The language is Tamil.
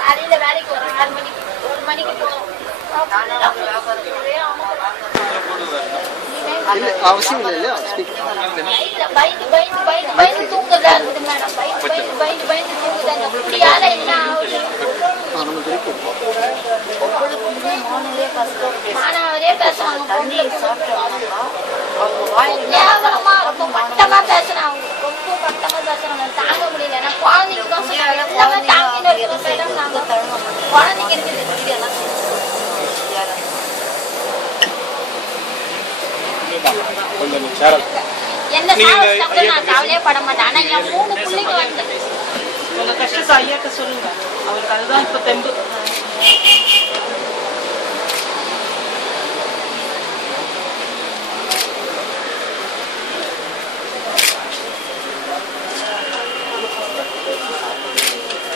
காலையில வேலைக்கு வரோம் 6 மணிக்கு 1 மணிக்கு போறோம். அவசியம் இல்லையா பயந்து தூங்குதா இருக்குது மேடம். பயந்து தூங்குதா. அந்த குடியால என்ன ஆகுது? மாணவரே பேசுறாங்க. கேவலமா இருக்கும். பட்டமா பேசுறாங்க. ரொம்ப பட்டமா பேசுறாங்க. தாங்க முடியல. நான் குழந்தைக்கு தான் சொன்னாங்க. எல்லாமே தாங்கிட்டு இருக்கிறோம். நாங்க குழந்தைக்கு இருக்குது. என்ன சாப்பிட்டு நான் கவலையே பட மாட்டேன். ஆனா என் 3 பிள்ளைங்க வந்து உங்க கஷ்டத்தை ஐயாட்ட சொல்லுங்க. அவருக்கு அதுதான் இப்ப தெம்பு.